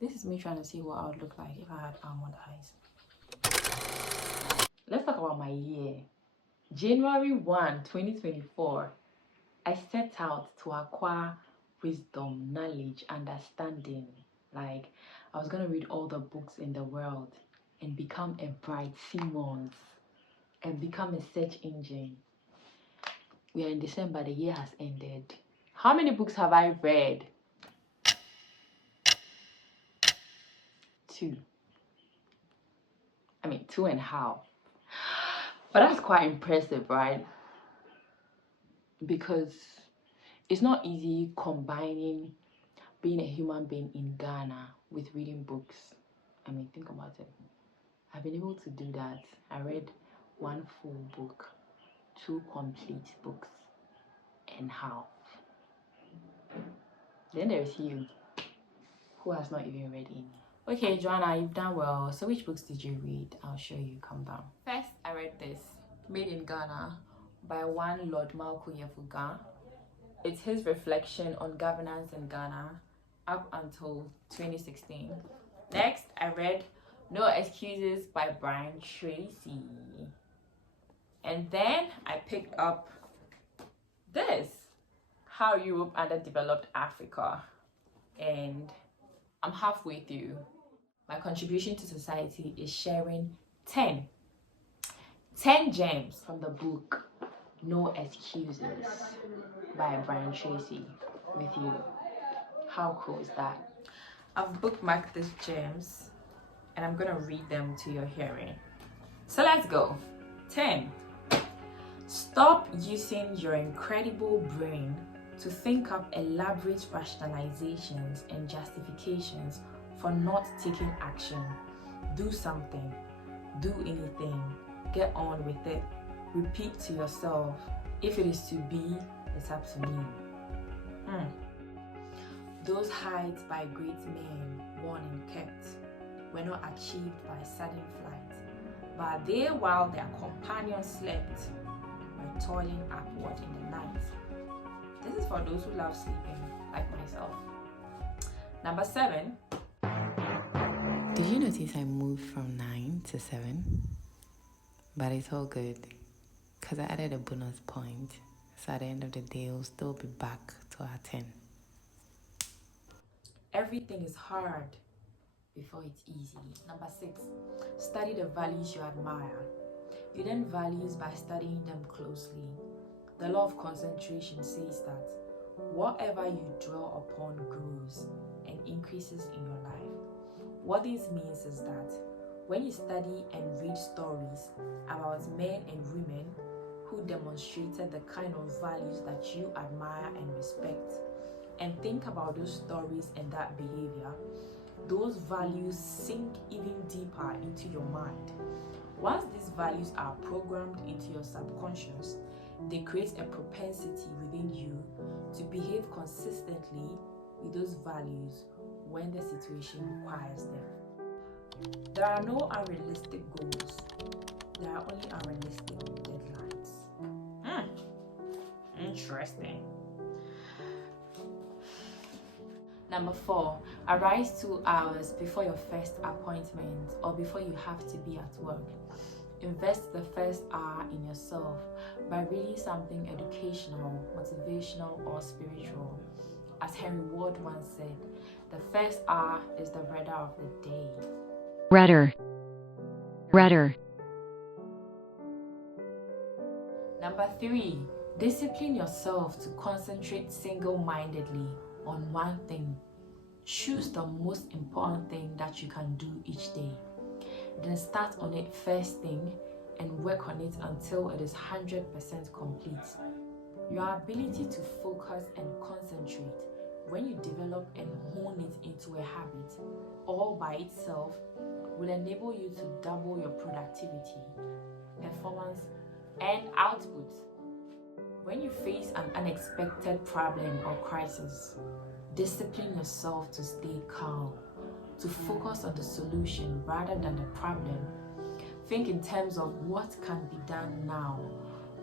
This is me trying to see what I would look like if I had almond eyes. Let's talk about my year. January 1, 2024. I set out to acquire wisdom, knowledge, understanding. Like, I was gonna read all the books in the world and become a bright Simmons and become a search engine. We are in December, the year has ended. How many books have I read? 2. 2.5. But that's quite impressive, right? Because it's not easy combining being a human being in Ghana with reading books. Think about it. I've been able to do that. I read 1 full book, 2 complete books, and half. Then there's you, who has not even read any. Okay, Joanna, you've done well. So which books did you read? I'll show you. Calm down. First, I read this, Made in Ghana, by one Lord Mawuko Yevugah. It's his reflection on governance in Ghana up until 2016. Next, I read No Excuses by Brian Tracy. And then I picked up this, How Europe Underdeveloped Africa. And I'm halfway through. My contribution to society is sharing 10 gems from the book No Excuses by Brian Tracy with you. How cool is that? I've bookmarked these gems and I'm gonna read them to your hearing. So let's go. 10. Stop using your incredible brain to think up elaborate rationalizations and justifications for not taking action. Do something. Do anything. Get on with it. Repeat to yourself, if it is to be, it's up to me. Those heights by great men won and kept were not achieved by sudden flight, but they, while their companions slept, were toiling upward in the night. This is for those who love sleeping, like myself. Number 7. Did you notice I moved from 9 to 7? But it's all good, because I added a bonus point. So at the end of the day, we'll still be back to our 10. Everything is hard before it's easy. Number 6, study the values you admire. You learn values by studying them closely. The law of concentration says that whatever you dwell upon grows and increases in your life. What this means is that when you study and read stories about men and women who demonstrated the kind of values that you admire and respect, and think about those stories and that behavior, those values sink even deeper into your mind. Once these values are programmed into your subconscious, they create a propensity within you to behave consistently with those values when the situation requires them. There are no unrealistic goals. There are only unrealistic deadlines. Interesting. Number 4, arise 2 hours before your first appointment or before you have to be at work. Invest the first hour in yourself by reading something educational, motivational, or spiritual. As Henry Ward once said, the first hour is the redder of the day. Redder. Number 3, discipline yourself to concentrate single-mindedly on one thing. Choose the most important thing that you can do each day. Then start on it first thing and work on it until it is 100% complete. Your ability to focus and concentrate, when you develop and hone it into a habit all by itself, will enable you to double your productivity, performance, and output. When you face an unexpected problem or crisis, discipline yourself to stay calm, to focus on the solution rather than the problem. Think in terms of what can be done now,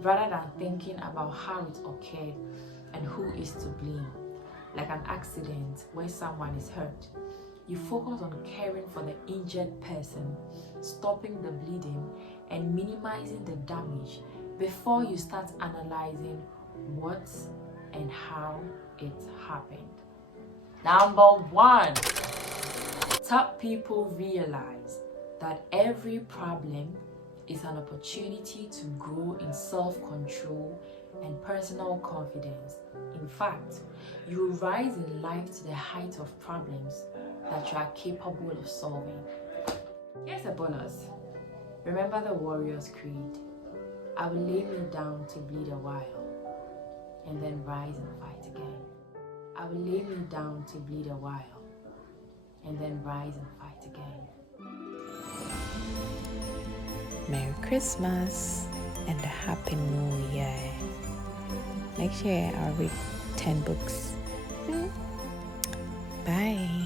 rather than thinking about how it occurred and who is to blame. Like an accident where someone is hurt, You focus on caring for the injured person, stopping the bleeding, and minimizing the damage before you start analyzing what and how it happened. Number 1, top people realize that every problem is an opportunity to grow in self-control and personal confidence. In fact, you will rise in life to the height of problems that you are capable of solving. Here's a bonus. Remember the warrior's creed. I will lay me down to bleed a while and then rise and fight again. I will lay me down to bleed a while and then rise and fight again. Merry Christmas and a Happy New Year. Next year I'll read 10 books. Bye.